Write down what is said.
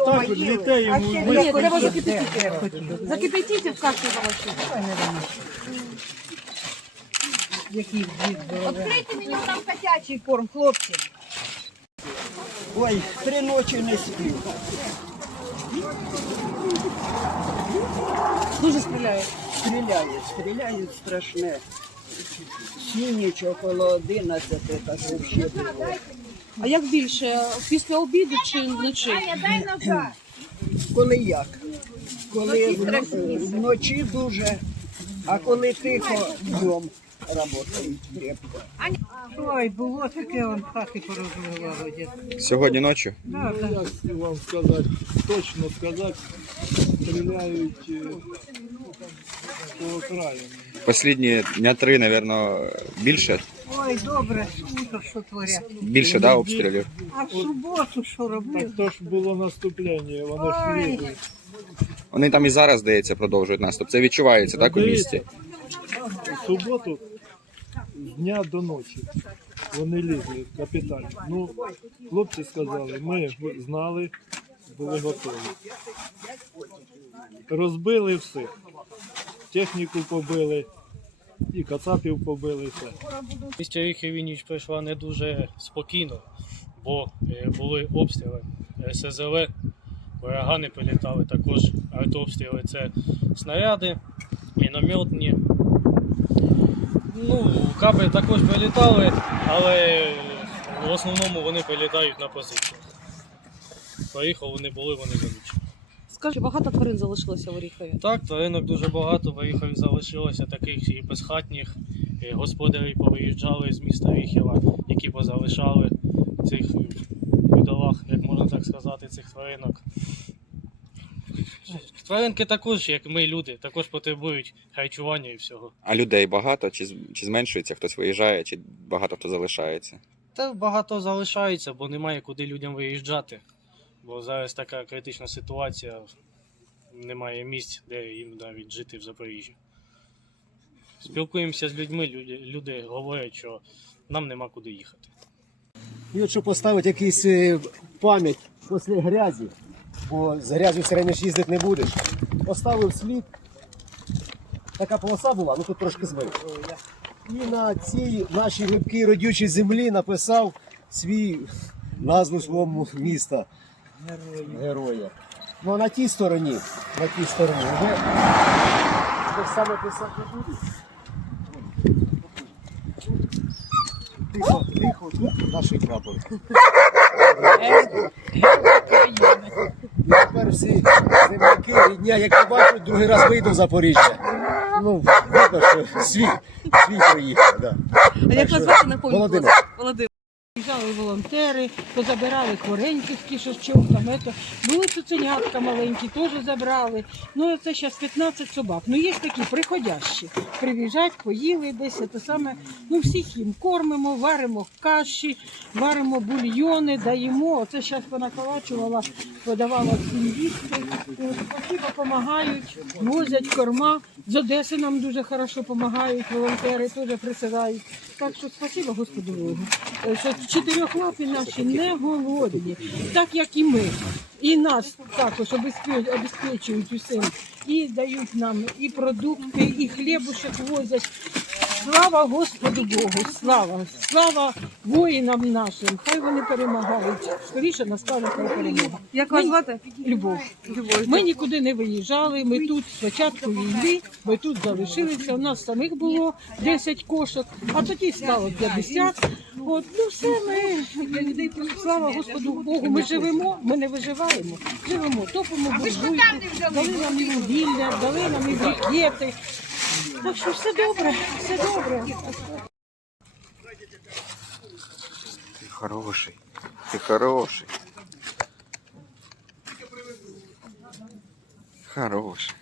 а так літе йому Ні, треба закипятити. Закипятити в каші овочі. Відкрийте мені там котячий корм, хлопці. Ой, три ночі не сплю. Дуже стріляють. Стріляють, стріляють страшне. Сініч около 11, так взагалі було. А як більше? Після обіду чи вночі? Коли як? Коли вно- вночі дуже, а коли тихо, днем крепко. Ой, було таке, он хати порозливало. Сьогодні ночі. Да, да. Як вам сказати, точно сказати, стріляють е, по окраїні. Послідні дня три, напевно, більше. Ой, добре, ужас, що творять. Більше, да, обстрілів. А в суботу що робили? Так то ж було наступлення, воно ж Ой. Вони там і зараз, здається, продовжують наступ. Це відчувається, так, у місті? В суботу з дня до ночі вони лізли капітально. Ну, хлопці сказали, ми знали, були готові. Розбили всіх. Техніку побили, і кацапів побили, і все. Місті ніч пройшла не дуже спокійно, бо е, були обстріли СЗВ, урагани прилітали, також артобстріли це снаряди, мінометні. Ну, каби також прилітали, але в основному вони прилітають на позицію. Поїхали вони були, вони за ніч. Скажи, багато тварин залишилося в Оріхові? Так, тваринок дуже багато, в Оріхові залишилося таких і безхатніх. І господарі повиїжджали з міста Оріхова, які позалишали цих бідолах, як можна так сказати, цих тваринок. Тваринки також, як ми, люди, також потребують харчування і всього. А людей багато, чи, чи зменшується, хтось виїжджає, чи багато хто залишається? Та багато залишається, бо немає куди людям виїжджати. Бо зараз така критична ситуація, немає місць, де їм навіть жити в Запоріжжі. Спілкуємося з людьми, люди, люди говорять, що нам нема куди їхати. Щоб поставити якийсь е, пам'ять після грязі, бо з грязю все время ж їздити не будеш. Поставив слід. Така полоса була, ну тут трошки змив. І на цій нашій липкій родючій землі написав свій назву свого міста. Героя. Ну а на тій стороні, на тій стороні, вже те саме писати не будеш. Тихо, тихо, тут наші прапори. І тепер всі земляки рідня, як побачать, другий раз вийду в Запоріжжя. Ну, видно, що свій, свій проїхав, да. А як вас звати напомніть? Володимир. Володимир. Приїжджали волонтери, позабирали хвореньких, ті, що з чомками. Були цуценятка маленькі, теж забрали. Ну, це зараз 15 собак. Ну, є такі приходящі. Приїжджать, поїли десь, те саме. Ну, всіх їм кормимо, варимо каші, варимо бульйони, даємо. Оце зараз понаколачувала, подавала всім їсти. Спасибо, допомагають, возять корма. З Одеси нам дуже хорошо допомагають, волонтери теж присилають. Так що спасибо Господу Богу, е, чотирьохлапі наші не голодні, так як і ми. І нас також обезпе- обезпечують усім. І дають нам і продукти, і хлібушек возять. Слава Господу Богу! Слава! Слава воїнам нашим! Хай вони перемагають. Скоріше настане хай перемога. Як вас звати? Любов. Ми нікуди не виїжджали. Ми тут спочатку війни, ми тут залишилися. У нас самих було 10 кошок, а тоді стало 50. От, ну все, ми слава Господу Богу. Ми живемо, ми не виживаємо. Живемо, топимо дали нам і вугілля, дали нам і брикети. Так що все добре, все добре. Ти хороший. Ти хороший. Хороший.